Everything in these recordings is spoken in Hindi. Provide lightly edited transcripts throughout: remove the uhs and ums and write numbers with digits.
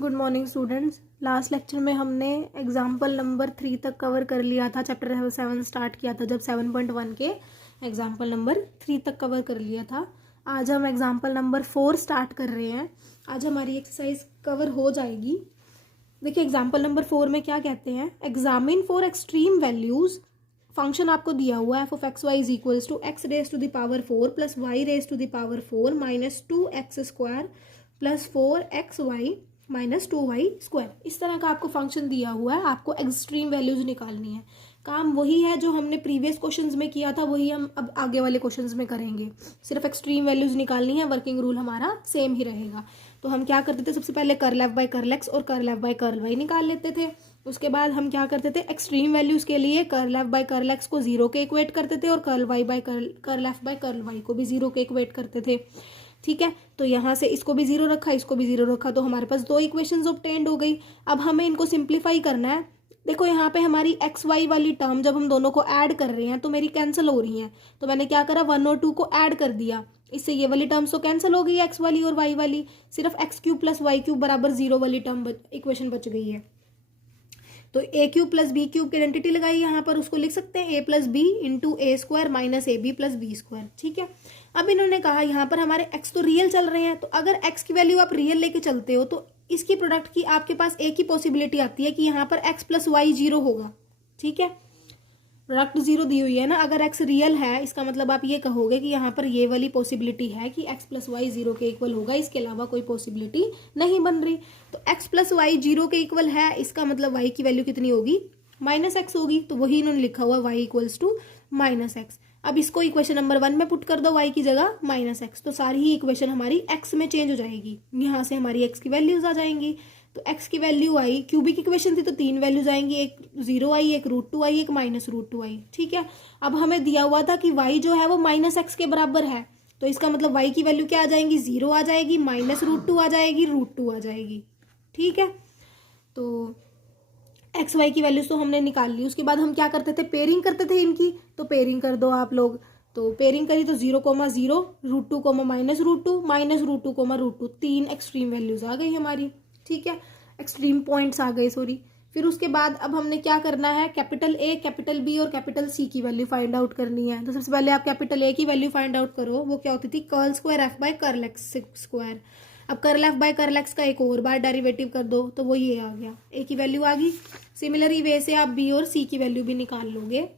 Good morning students. Last lecture में हमने एग्जाम्पल नंबर 3 तक कवर कर लिया था। चैप्टर 7 स्टार्ट किया था जब 7.1 के एग्जाम्पल नंबर 3 तक कवर कर लिया था। आज हम एग्जाम्पल नंबर 4 स्टार्ट कर रहे हैं। आज हमारी एक्सरसाइज कवर हो जाएगी। देखिए एग्जाम्पल नंबर 4 में क्या कहते हैं, examine for extreme values. Function आपको दिया हुआ है f of x y is equals to x raise to the power 4 plus y raise to the power 4 minus 2x square plus 4xy minus 2y square. इस तरह का आपको फंक्शन दिया हुआ है, आपको एक्सट्रीम वैल्यूज निकालनी है। काम वही है जो हमने प्रीवियस क्वेश्चंस में किया था, वही हम अब आगे वाले क्वेश्चंस में करेंगे। सिर्फ एक्सट्रीम वैल्यूज निकालनी है, वर्किंग रूल हमारा सेम ही रहेगा। तो हम क्या करते थे, सबसे पहले curl f by curl x और curl f by curl y निकाल लेते थे। उसके बाद हम क्या करते थे, एक्सट्रीम वैल्यूज के लिए curl f by curl x को 0 के इक्वेट करते थे और curl y by curl f by curl y को भी 0 के इक्वेट करते थे। ठीक है, तो यहाँ से इसको भी 0 रखा, इसको भी 0 रखा, तो हमारे पास 2 इक्वेशंस ऑब्टेन्ड हो गई। अब हमें इनको सिंप्लीफाई करना है। देखो यहाँ पे हमारी एक्स वाई वाली टर्म जब हम दोनों को ऐड कर रहे हैं तो मेरी कैंसिल हो रही हैं। तो मैंने क्या करा, 1 और 2 को ऐड कर दिया, इससे ये वाली टर्म्स तो कैंसिल हो गई है, एक्स वाली और वाई वाली। सिर्फ x cube plus y cube बराबर 0 वाली टर्म इक्वेशन बच गई है। तो a cube plus b cube की आइडेंटिटी लगाई, यहाँ पर उसको लिख सकते हैं a plus b into a square minus a b plus b square. ठीक है, अब इन्होंने कहा यहाँ पर हमारे एक्स तो रियल चल रहे हैं, तो अगर एक्स की वैल्यू आप रियल लेके चलते हो तो इसकी प्रोडक्ट की आपके पास एक ही पॉसिबिलिटी आती है कि यहाँ पर एक्स प्लस वाई 0 होगा। ठीक है, प्रोडक्ट 0 दी हुई है ना, अगर x रियल है इसका मतलब आप ये कहोगे कि यहाँ पर ये वाली पॉसिबिलिटी है कि x प्लस वाई 0 के इक्वल होगा, इसके अलावा कोई पॉसिबिलिटी नहीं बन रही। तो x प्लस वाई 0 के इक्वल है, इसका मतलब y की वैल्यू कितनी होगी, माइनस एक्स होगी। तो वही इन्होंने लिखा हुआ y equals to minus x. अब इसको इक्वेशन नंबर 1 में पुट कर दो, y की जगह माइनस एक्स, तो सारी ही इक्वेशन हमारी x में चेंज हो जाएगी। यहाँ से हमारी x की वैल्यूज आ जाएंगी। तो x की वैल्यू आई, क्यूबिक इक्वेशन थी तो 3 वैल्यूज आएंगी, एक 0 आई, एक √2 आई, एक माइनस √2 आई। ठीक है, अब हमें दिया हुआ था कि y जो है वो माइनस एक्स के बराबर है, तो इसका मतलब y की वैल्यू क्या आ जाएंगी, 0 आ जाएगी, माइनस √2 आ जाएगी, √2 आ जाएगी। ठीक है, तो एक्स वाई की वैल्यूज तो हमने निकाल ली। उसके बाद हम क्या करते थे, पेयरिंग करते थे इनकी। तो पेयरिंग कर दो आप लोग, तो पेयरिंग करी तो 0,0 √2 माइनस √2 माइनस √2 √2, 3 एक्सट्रीम वैल्यूज आ गई हमारी। ठीक है, एक्सट्रीम पॉइंट्स आ गए, सॉरी। फिर उसके बाद अब हमने क्या करना है, कैपिटल ए, कैपिटल बी और कैपिटल सी की वैल्यू फाइंड आउट करनी है। तो सबसे पहले आप कैपिटल ए की वैल्यू फाइंड आउट करो, वो क्या होती थी, curl square f by curl x square. अब curl f by curl x का एक और बार डेरिवेटिव कर दो, तो वो ये आ गया, ए की वैल्यू आ गई। सिमिलरली वे से आप बी और सी की वैल्यू भी निकाल लोगे।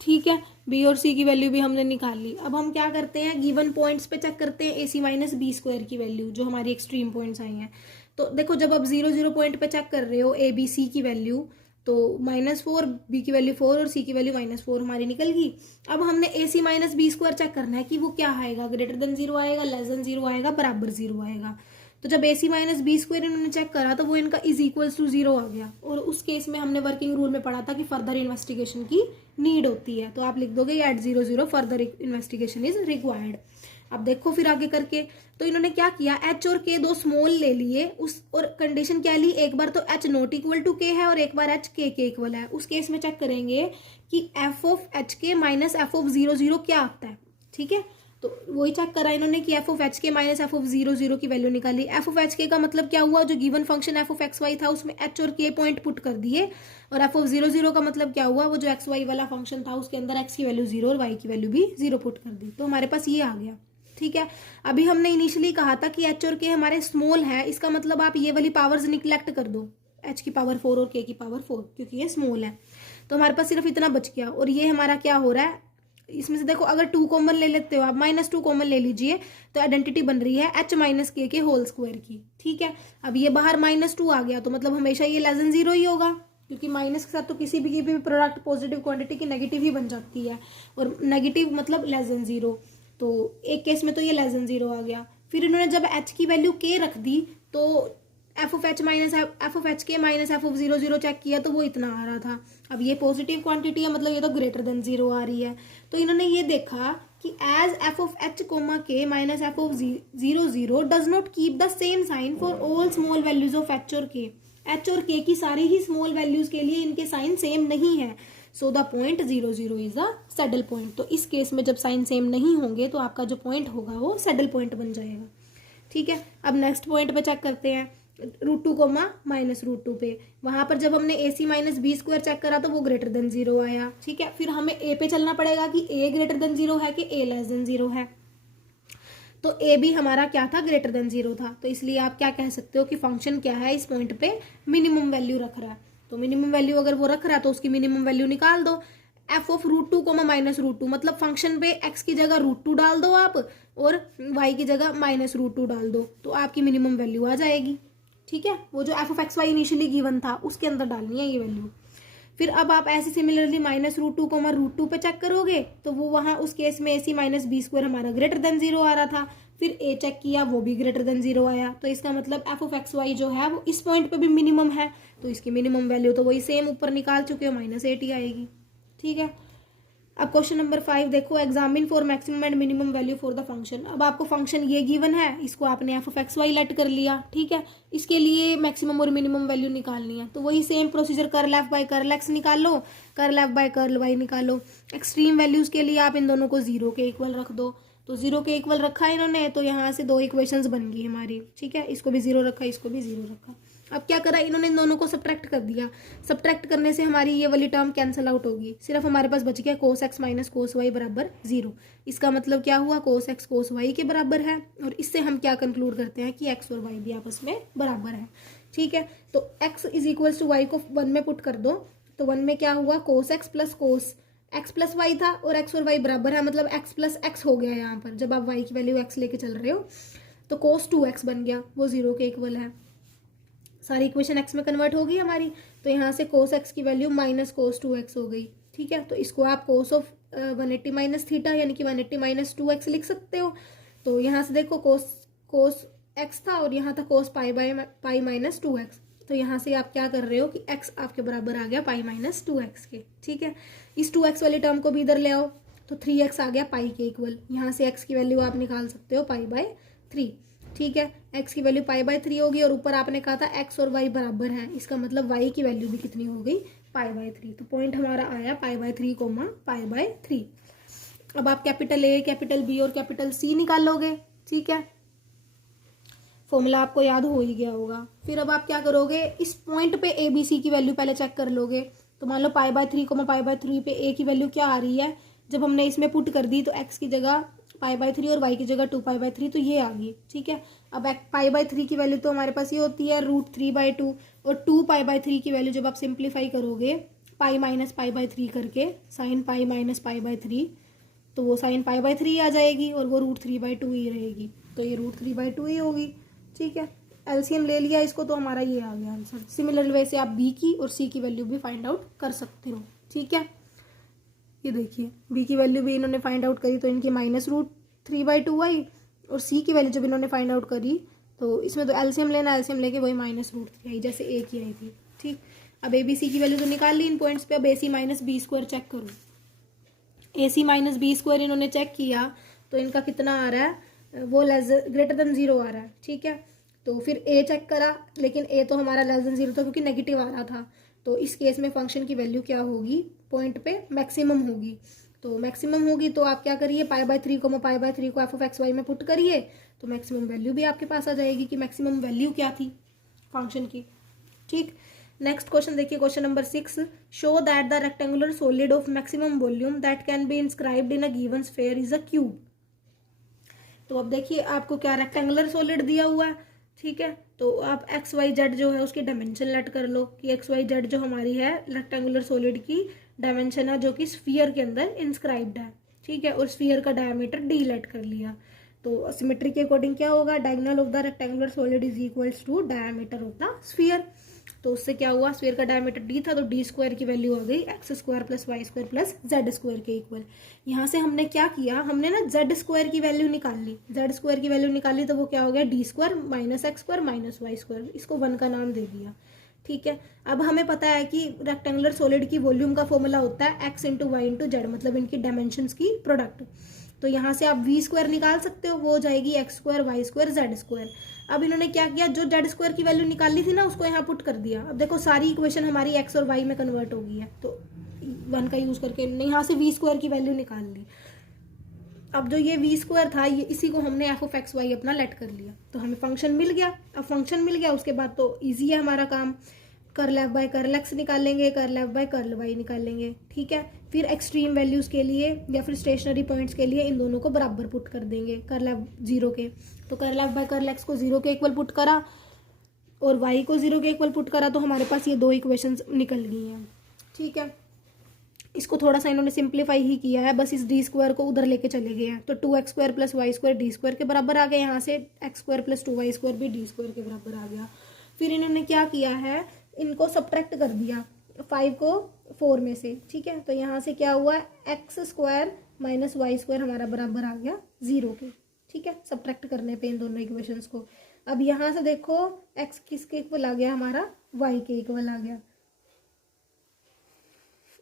ठीक है, बी और सी की वैल्यू भी हमने निकाल ली। अब हम क्या करते हैं, गिवन पॉइंट्स पे चेक करते हैं ए सी माइनस बी स्क्वायर की वैल्यू, जो हमारी एक्सट्रीम पॉइंट्स आई हैं। तो देखो जब आप 0 पॉइंट पे चेक कर रहे हो ए बी सी की वैल्यू, तो -4, बी की वैल्यू 4 और सी की वैल्यू -4 हमारी निकल गई। अब हमने ए सी माइनस बी स्क्वायर चेक करना है कि वो क्या आएगा, ग्रेटर देन 0 आएगा, लेस देन 0 आएगा, बराबर 0 आएगा। तो जब ए सी माइनस बी स्क्वायर इन्होंने चेक करा तो वो इनका इज इक्वल्स टू 0 आ गया। और उस केस में हमने वर्किंग रूल में पढ़ा था कि फर्दर इन्वेस्टिगेशन की नीड होती है, तो आप लिख दोगे at 0 further investigation is required. अब देखो फिर आगे करके, तो इन्होंने क्या किया, h और k 2 स्मॉल ले लिए, उस और कंडीशन क्या ली, एक बार तो h not equal to k है और एक बार h k के इक्वल है। उस केस में चेक करेंगे कि f ऑफ एच के माइनस एफ ऑफ 0 क्या आता है। ठीक है, तो वही चेक करा इन्होंने कि f ऑफ एच के माइनस एफ ऑफ 0 की वैल्यू निकाली। f ऑफ एच के का मतलब क्या हुआ, जो given function f of x y था उसमें h और k पॉइंट पुट कर दिए, और f ऑफ 0 का मतलब क्या हुआ, वो जो एक्स वाई वाला फंक्शन था उसके अंदर x की वैल्यू 0 और y की वैल्यू भी 0 पुट कर दी, तो हमारे पास ये आ गया। ठीक है, अभी हमने इनिशियली कहा था कि h और k हमारे स्मॉल है, इसका मतलब आप ये वाली पावर्स निगलेक्ट कर दो, h की पावर 4 और k की पावर 4, क्योंकि ये स्मॉल है। तो हमारे पास सिर्फ इतना बच गया, और ये हमारा क्या हो रहा है, इसमें से देखो अगर 2 कॉमन ले लेते हो आप, -2 कॉमन ले लीजिए, तो आइडेंटिटी बन रही है h माइनस के होल स्क्वायर की। ठीक है, अब ये बाहर -2 आ गया, तो मतलब हमेशा ये लेस देन 0 ही होगा, क्योंकि माइनस के साथ तो किसी भी प्रोडक्ट पॉजिटिव क्वांटिटी की नेगेटिव ही बन जाती है, और नेगेटिव मतलब लेस देन 0, तो एक केस में तो ये लेस देन 0 आ गया। फिर इन्होंने जब h की वैल्यू k रख दी, तो f of H minus f of h के माइनस एफ ऑफ 0 चेक किया, तो वो इतना आ रहा था। अब ये पॉजिटिव क्वांटिटी है, मतलब ये तो ग्रेटर देन 0 आ रही है। तो इन्होंने ये देखा कि as f of h comma k minus f of 0 does not keep the same sign for all small values of h और k। h और k की सारी ही स्मॉल वैल्यूज के लिए इनके साइन सेम नहीं है। So the point 0 0 is a saddle point. तो इस केस में जब साइन सेम नहीं होंगे तो आपका जो पॉइंट होगा वो सैडल पॉइंट बन जाएगा। ठीक है, अब नेक्स्ट पॉइंट पे चेक करते हैं, √2 कोमा -√2 पे। वहां पर जब हमने AC minus b square check करा तो वो ग्रेटर देन 0 आया। ठीक है, फिर हमें A पे चलना पड़ेगा कि A ग्रेटर देन 0 है कि A लेस देन 0 है। तो A भी हमारा क्या था, ग्रेटर देन 0 था। तो इसलिए आप क्या कह सकते हो कि फंक्शन क्या है, इस पॉइंट पे मिनिमम वैल्यू रख रहा है। तो मिनिमम वैल्यू अगर वो रख रहा है तो उसकी मिनिमम वैल्यू निकाल दो। f ऑफ √2 कोमा -√2, मतलब फंक्शन पे x की जगह √2 डाल दो आप और y की जगह -√2 डाल दो, तो आपकी मिनिमम वैल्यू आ जाएगी। ठीक है, वो जो f ऑफ x y इनिशियली गिवन था उसके अंदर डालनी है ये वैल्यू। फिर अब आप ऐसे सिमिलरली -√2 कोमा √2 पे चेक करोगे तो वो वहाँ उस केस में AC माइनस बी स्क्वायर हमारा ग्रेटर देन 0 आ रहा था। फिर A चेक किया, वो भी ग्रेटर देन 0 आया। तो इसका मतलब f ऑफ x y जो है वो इस पॉइंट पे भी मिनिमम है, तो इसकी मिनिमम वैल्यू तो वही सेम ऊपर निकाल चुके हो, -80 आएगी। ठीक है, अब क्वेश्चन नंबर 5 देखो, examine for maximum and minimum value for the function. अब आपको फंक्शन ये गिवन है, इसको आपने f ऑफ x y लेट कर लिया। ठीक है, इसके लिए मैक्सिमम और मिनिमम वैल्यू निकालनी है, तो वही same procedure, curl f by curl x निकालो, curl f by curl y निकालो। एक्सट्रीम वैल्यूज के लिए आप इन दोनों को 0 के इक्वल रख दो। तो 0 के इक्वल रखा है इन्होंने, तो यहाँ से 2 इक्वेशंस बन गई हमारी। ठीक है, इसको भी 0 रखा, इसको भी 0 रखा। अब क्या करा इन्होंने, इन दोनों को सब्ट्रैक्ट कर दिया। सब्ट्रैक्ट करने से हमारी ये वाली टर्म कैंसिल आउट होगी, सिर्फ हमारे पास बच गया cos x minus cos y बराबर 0। इसका मतलब क्या हुआ, cos x cos y के बराबर है, और इससे हम क्या कंक्लूड करते हैं कि x और y भी आपस में बराबर है। ठीक है, तो x is equals to y को 1 में पुट कर दो, तो 1 में क्या हुआ, cos x plus cos x plus y था, और x और y बराबर है, मतलब x प्लस x हो गया यहाँ पर। जब आप y की वैल्यू x लेके चल रहे हो तो cos 2x बन गया, वो 0 के इक्वल है। सारी इक्वेशन x में कन्वर्ट होगी हमारी, तो यहाँ से cos x की वैल्यू माइनस cos 2x हो गई। ठीक है, तो इसको आप cos ऑफ 180 माइनस थीटा यानी कि 180 माइनस 2x लिख सकते हो। तो यहाँ से देखो cos x था और यहाँ था cos पाई माइनस 2x, तो यहाँ से आप क्या कर रहे हो कि x आपके बराबर आ गया पाई माइनस 2x के। ठीक है, इस 2x वाली टर्म को भी इधर ले आओ, तो 3x आ गया पाई के इक्वल। यहाँ से x की वैल्यू आप निकाल सकते हो पाई बाय 3। ठीक है, x की वैल्यू पाई बाय 3 होगी, और ऊपर आपने कहा था x और y बराबर है, इसका मतलब y की वैल्यू भी कितनी हो गई, पाई बाय 3। तो पॉइंट हमारा आया pi by 3 comma pi by 3। अब आप कैपिटल A, कैपिटल B और कैपिटल C निकालोगे। ठीक है, फॉर्मूला आपको याद हो ही गया होगा। फिर अब आप क्या करोगे, इस पॉइंट पे ABC की वैल्यू पहले चेक कर लोगे। तो मान लो pi by 3 comma pi by 3 पे A की वैल्यू क्या आ रही है, जब हमने इसमें पुट कर दी तो x की जगह पाई बाय 3 और y की जगह 2 पाई बाय 3, तो ये आ गई। ठीक है, अब पाई बाय 3 की वैल्यू तो हमारे पास ये होती है √3/2, और 2 पाई बाय 3 की वैल्यू जब आप सिंप्लीफाई करोगे पाई माइनस पाई बाय 3 करके, sine pi minus pi by 3, तो वो साइन पाई बाय 3 आ जाएगी, और वो √3/2 ही रहेगी, तो ये √3/2 ही होगी। ठीक है, एलसीएम ले लिया इसको, तो हमारा ये आ गया आंसर। सिमिलर वे से आप बी की और सी की वैल्यू भी फाइंड आउट कर सकते हो। ठीक है, ये देखिए बी की वैल्यू भी इन्होंने फाइंड आउट करी, तो इनकी -√3/2 आई, और सी की वैल्यू जब इन्होंने फाइंड आउट करी तो इसमें तो एलसीएम लेना, एलसीएम लेके वही -√3 आई, जैसे ए की आई थी। ठीक, अब ABC की वैल्यू तो निकाल ली इन पॉइंट्स पे। अब AC minus b square check करो। AC माइनस बी स्क्वायर इन्होंने चेक किया तो इनका कितना आ रहा है, वो ग्रेटर देन 0 आ रहा है। ठीक है, तो फिर A चेक करा, लेकिन A तो हमारा लेस देन 0 था क्योंकि नेगेटिव आ रहा था। तो इस केस में फंक्शन की वैल्यू क्या होगी, पॉइंट पे मैक्सिमम होगी। तो मैक्सिमम होगी तो आप क्या करिए, पाई बाय 3 को पाई बाय 3 को f ऑफ x y में पुट करिए, तो मैक्सिमम वैल्यू भी आपके पास आ जाएगी कि मैक्सिमम वैल्यू क्या थी फंक्शन की। ठीक, नेक्स्ट क्वेश्चन देखिए, question number 6, show that the rectangular solid of maximum volume that can be inscribed in a given sphere is a cube. तो अब देखिए आपको क्या रेक्टेंगुलर सॉलिड दिया हुआ है। ठीक है, तो आप एक्स वाई जेड जो है उसकी डायमेंशन लेट कर लो कि एक्स वाई जेड जो हमारी है रेक्टेंगुलर सॉलिड की डायमेंशन है जो कि स्फीयर के अंदर इंस्क्राइब्ड है। ठीक है, और स्फीयर का डायमीटर डी लेट कर लिया। तो सिमेट्री के अकॉर्डिंग क्या होगा, diagonal of the rectangular solid is equals to diameter of the sphere. तो उससे क्या हुआ, स्फीयर का डायमीटर डी था, तो डी स्क्वायर की वैल्यू आ गई x square plus y square plus z square के इक्वल। यहाँ से हमने क्या किया, हमने ना जेड स्क्वायर की वैल्यू निकाल ली। जेड स्क्वायर की वैल्यू निकाली तो वो क्या हो गया, d square minus x square minus y square, इसको 1 का नाम दे दिया। ठीक है, अब हमें पता है कि रेक्टेंगुलर सॉलिड की वॉल्यूम का फॉर्मूला होता है x into y into z, मतलब इनकी डायमेंशंस की प्रोडक्ट। तो यहाँ से आप वी स्क्वायर निकाल सकते हो, वो हो जाएगी x square y square z square. अब इन्होंने क्या किया, जो जेड स्क्वायर की वैल्यू निकाली थी ना उसको यहाँ पुट कर दिया। अब देखो सारी इक्वेशन हमारी एक्स और वाई में कन्वर्ट हो गई है, तो 1 का यूज़ करके यहाँ से वी स्क्वायर की वैल्यू निकाल ली। अब जो ये वी स्क्वायर था ये इसी को हमने एफ ऑफ एक्स वाई अपना लेट कर लिया, तो हमें फंक्शन मिल गया। अब फंक्शन मिल गया उसके बाद तो ईजी है हमारा काम, curl f by curl x निकाल लेंगे, curl f by curl y निकाल लेंगे, ठीक है। फिर एक्सट्रीम वैल्यूज़ के लिए या फिर स्टेशनरी पॉइंट्स के लिए इन दोनों को बराबर पुट कर देंगे, कर्ल एफ 0 के, तो curl f by curl x को 0 के इक्वल पुट करा और वाई को 0 के इक्वल पुट करा, तो हमारे पास ये 2 इक्वेशंस निकल गई हैं, ठीक है। इसको थोड़ा सा इन्होंने सिंप्लीफाई ही किया है, बस इस डी स्क्वायर को उधर लेके चले गए हैं, तो 2x square plus y square d square के बराबर आ गया, यहाँ से x square plus 2y square भी डी स्क्वायर के बराबर आ गया। फिर इन्होंने क्या किया है, इनको सब्ट्रैक्ट कर दिया 5 को 4 में से, ठीक है। तो यहाँ से क्या हुआ, x square minus y square हमारा बराबर आ गया 0 के, ठीक है, सब्ट्रैक्ट करने पे इन दोनों इक्वेशंस को। अब यहाँ से देखो x किसके इक्वल आ गया हमारा, y के इक्वल आ गया।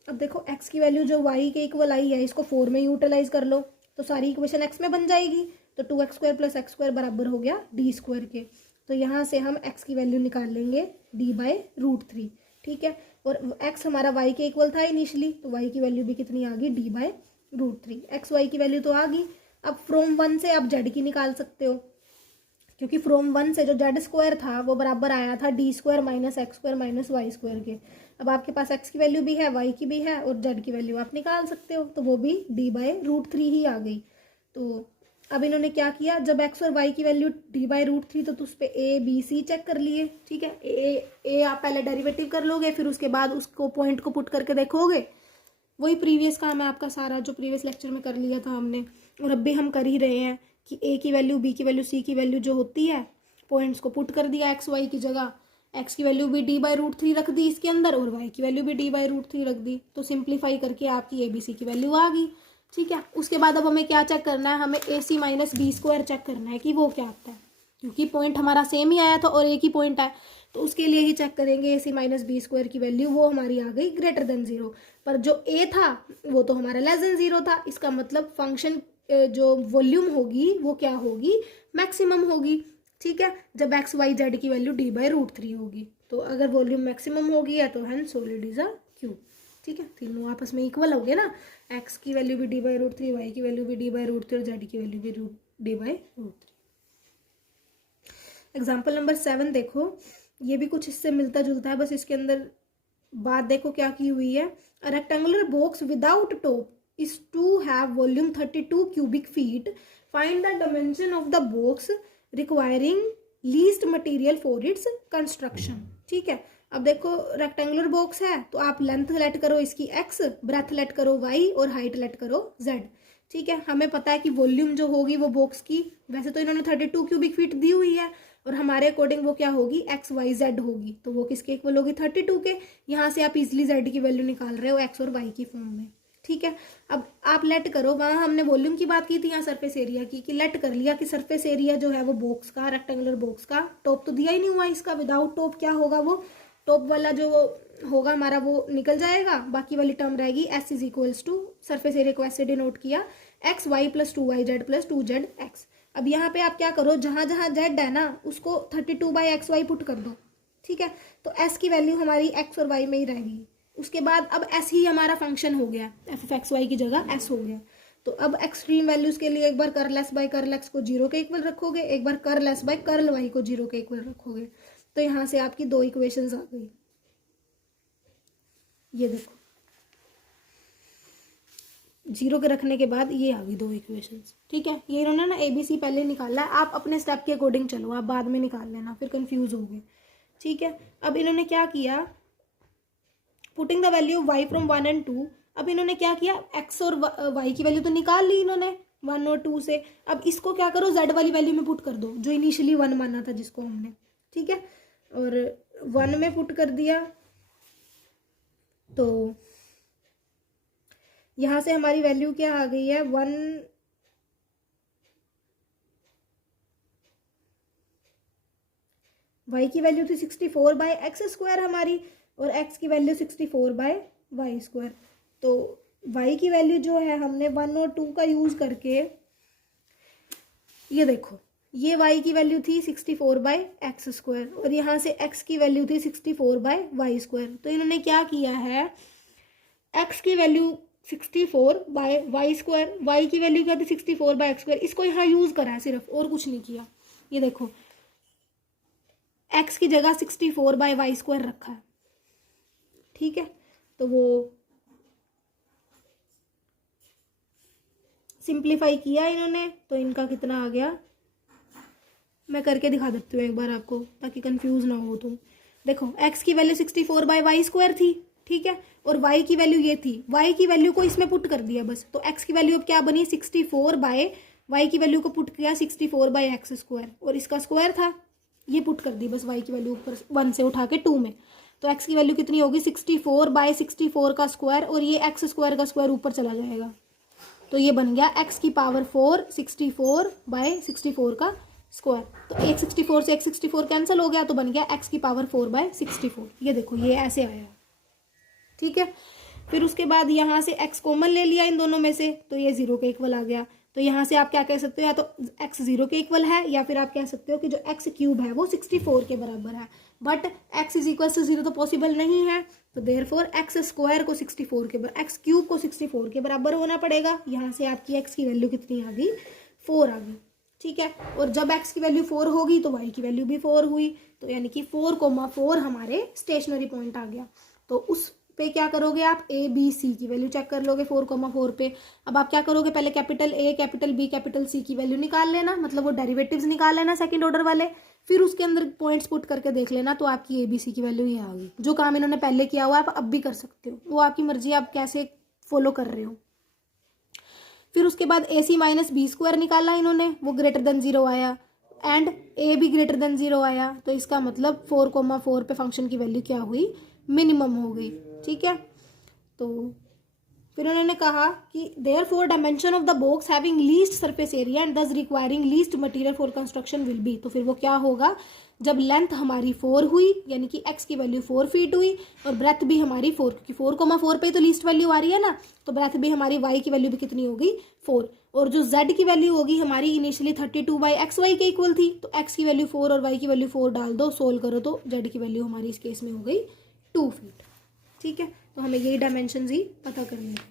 अब देखो x की वैल्यू जो y के इक्वल आई है इसको 4 में यूटिलाइज कर लो तो सारी इक्वेशन x में बन जाएगी, तो 2x square plus x square बराबर हो गया डी स्क्वायर के। तो यहाँ से हम x की वैल्यू निकाल लेंगे d/√3, ठीक है। और x हमारा y के इक्वल था इनिशियली, तो y की वैल्यू भी कितनी आ गई, d/√3। एक्स वाई की वैल्यू तो आ गई। अब फ्रॉम 1 से आप z की निकाल सकते हो, क्योंकि फ्रॉम 1 से जो z स्क्वायर था वो बराबर आया था d square minus x square minus y square के। अब आपके पास x की वैल्यू भी है, y की भी है और z की वैल्यू आप निकाल सकते हो, तो वो भी d/√3 ही आ गई। तो अब इन्होंने क्या किया, जब x और y की वैल्यू d/√3 तो उस पर a b c चेक कर लिए, ठीक है। a आप पहले डेरिवेटिव कर लोगे, फिर उसके बाद उसको पॉइंट को पुट करके देखोगे, वही प्रीवियस काम है आपका सारा जो प्रीवियस लेक्चर में कर लिया था हमने, और अब भी हम कर ही रहे हैं कि a की वैल्यू b की वैल्यू c की वैल्यू जो होती है पॉइंट्स को पुट कर दिया x y की जगह, x की वैल्यू भी d/√3 रख दी इसके अंदर और y की वैल्यू भी d/√3 रख दी, तो सिंप्लीफाई करके आपकी ABC की वैल्यू आ गई, ठीक है। उसके बाद अब हमें क्या चेक करना है, हमें AC minus b square check करना है कि वो क्या आता है, क्योंकि पॉइंट हमारा सेम ही आया था और एक ही पॉइंट है, तो उसके लिए ही चेक करेंगे AC माइनस बी स्क्वायर की वैल्यू, वो हमारी आ गई ग्रेटर देन 0, पर जो A था वो तो हमारा लेस देन 0 था। इसका मतलब फंक्शन जो वॉल्यूम होगी वो क्या होगी, मैक्सिमम होगी, ठीक है, जब एक्स वाई जेड की वैल्यू d/√3 होगी। तो अगर वॉल्यूम मैक्सिमम होगी है तो हैन सॉलिड इज अ क्यूब, ठीक है, तीनों आपस में इक्वल हो गए ना, एक्स की वैल्यू भी d/√3, वाई की वैल्यू भी d/√3 और जेड की वैल्यू भी d/√3। एग्जाम्पल नंबर 7 देखो, ये भी कुछ इससे मिलता जुलता है, बस इसके अंदर बात देखो क्या की हुई है। A rectangular box without top is to have volume 32 cubic feet. Find the dimension of the box requiring least material for its construction, ठीक है। अब देखो रेक्टेंगुलर बॉक्स है तो आप लेंथ लेट करो इसकी x, ब्रेथ लेट करो y और हाइट लेट करो z, ठीक है। हमें पता है कि वॉल्यूम जो होगी वो बॉक्स की, वैसे तो इन्होंने 32 क्यूबिक फीट दी हुई है और हमारे अकॉर्डिंग वो क्या होगी, एक्स वाई जेड होगी, तो वो किसके इक्वल होगी, 32 के। यहाँ से आप इजिली जेड की वैल्यू निकाल रहे हो एक्स और वाई की फॉर्म में, ठीक है। अब आप लेट करो, वहाँ हमने वॉल्यूम की बात की थी, यहाँ सरफेस एरिया की, कि लेट कर लिया कि सरफेस एरिया जो है वो बॉक्स का, रेक्टेंगुलर बॉक्स का, टॉप तो दिया ही नहीं हुआ इसका, विदाउट टॉप क्या होगा, वो टॉप वाला जो होगा हमारा वो निकल जाएगा, बाकी वाली टर्म रहेगी s is equals to, surface area को ऐसे डिनोट किया x y plus 2y z plus 2z x. अब यहाँ पे आप क्या करो, जहाँ जहाँ जेड है ना उसको 32/xy पुट कर दो, ठीक है, तो एस की वैल्यू हमारी एक्स और वाई में ही रहेगी। उसके बाद अब एस ही हमारा फंक्शन हो गया, एफ ऑफ एक्स वाई की जगह एस हो गया। तो अब एक्सट्रीम वैल्यूज के लिए एक बार curl s by curl x को 0 के इक्वल रखोगे, एक बार curl s by curl y को 0 के इक्वल रखोगे, तो यहाँ से आपकी 2 इक्वेशंस आ गई। ये देखो 0 के रखने के बाद ये आ गई 2 इक्वेशंस, ठीक है। ये इन्होंने ना ABC पहले निकाला है, आप अपने स्टेप के अकॉर्डिंग चलो, आप बाद में निकाल लेना फिर कंफ्यूज होगे, ठीक है। अब इन्होंने क्या किया, putting the value y from 1 and 2, अब इन्होंने क्या किया, x और y की वैल्यू तो निकाल ली इन्होंने 1 और 2 से, अब इसको क्या करो z वाली वैल्यू में पुट कर दो जो इनिशियली 1 माना था जिसको हमने, ठीक है, और 1 में पुट कर दिया, तो यहाँ से हमारी वैल्यू क्या आ गई है, 1 y की वैल्यू थी 64/x² हमारी, और x की वैल्यू 64/y²। तो y की वैल्यू जो है हमने 1 और 2 का यूज करके, ये देखो ये y की वैल्यू थी 64/x² और यहाँ से x की वैल्यू थी 64/y²। तो इन्होंने क्या किया है, एक्स की value 64 by y square, y की वैल्यू क्या थी 64 बाय एक्स स्क्वायर, इसको यहाँ यूज करा है सिर्फ और कुछ नहीं किया। ये देखो एक्स की जगह 64 बाय वाई स्क्वायर रखा है, ठीक है। तो वो सिंप्लीफाई किया इन्होंने, तो इनका कितना आ गया, मैं करके दिखा देती हूँ एक बार आपको ताकि कंफ्यूज ना हो तुम। देखो x की वैल्यू 64 बाय वाई स्क्वायर थी, ठीक है, और y की वैल्यू ये थी, y की वैल्यू को इसमें पुट कर दिया बस, तो x की वैल्यू अब क्या बनी 64 बाय y की वैल्यू को पुट किया 64 बाय एक्स स्क्वायर, और इसका स्क्वायर था, ये पुट कर दी बस y की वैल्यू ऊपर 1 से उठा के 2 में, तो x की वैल्यू कितनी होगी 64 बाय 64 का स्क्वायर, और ये एक्स स्क्वायर का स्क्वायर ऊपर चला जाएगा, तो ये बन गया x की पावर 4 64 बाय 64 का स्क्वायर। तो एक 64 से एक 64 कैंसिल हो गया, तो बन गया x की पावर 4 बाय 64। ये देखो ये ऐसे आया, ठीक है। फिर उसके बाद यहाँ से x कॉमन ले लिया इन दोनों में से, तो ये 0 के इक्वल आ गया। तो यहाँ से आप क्या कह सकते हो, या तो x 0 के इक्वल है, या फिर आप कह सकते हो कि जो x क्यूब है वो 64 के बराबर है, but x is equal to 0 तो पॉसिबल नहीं है, तो देयरफॉर x स्क्वायर को 64 के बराबर, x क्यूब को 64 के बराबर होना पड़ेगा। यहाँ से आपकी x की वैल्यू कितनी आ गई 4 आ गई, ठीक है। और जब x की वैल्यू 4 होगी तो y की वैल्यू भी 4 हुई, तो यानी कि 4,4 हमारे स्टेशनरी पॉइंट आ गया। तो उस पे क्या करोगे आप, a b c की वैल्यू चेक कर लोगे 4,4 पे। अब आप क्या करोगे, पहले capital A capital B capital C की वैल्यू निकाल लेना, मतलब वो डेरिवेटिव्स निकाल लेना सेकंड ऑर्डर वाले, फिर उसके अंदर पॉइंट्स पुट करके देख लेना, तो आपकी ABC की वैल्यू ये आ गई। जो काम इन्होंने पहले किया हुआ आप अब भी कर सकते हो, वो आपकी मर्जी, आप कैसे फॉलो कर रहे हो। फिर उसके बाद AC माइनस बी स्क्वायर निकाला इन्होंने, वो ग्रेटर देन 0 आया, एंड A भी ग्रेटर देन 0 आया, तो इसका मतलब 4,4 पे फंक्शन की वैल्यू क्या हुई, मिनिमम हो गई, ठीक है। तो फिर उन्होंने कहा कि therefore dimension of the box having least surface area and thus requiring least material for construction will be, तो फिर वो क्या होगा, जब लेंथ हमारी 4 हुई, यानी कि x की वैल्यू 4 फीट हुई, और ब्रेथ भी हमारी 4, क्योंकि 4,4 पे तो लीस्ट वैल्यू आ रही है ना, तो ब्रेथ भी हमारी y की वैल्यू भी कितनी होगी 4, और जो z की वैल्यू होगी हमारी इनिशियली 32 बाई एक्स वाई के इक्वल थी, तो x की वैल्यू 4 और y की वैल्यू 4 डाल दो, सोल्व करो, तो z की वैल्यू हमारी इस केस में हो गई 2 फीट, ठीक है। तो हमें यही डायमेंशन ही पता करनी है।